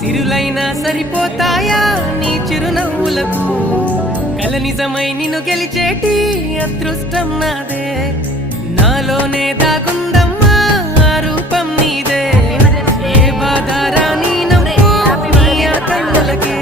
సిరులైనా సరిపోతాయా నీ చిరునవ్వులకు కల నిజమై నిన్ను గెలిచేటి అదృష్టం నాదే నాలోనే దాగుందమ్మా ఆ రూపం నీదే ఏ బాధారా నీ నవ్వు నీ ఆ కన్నులకే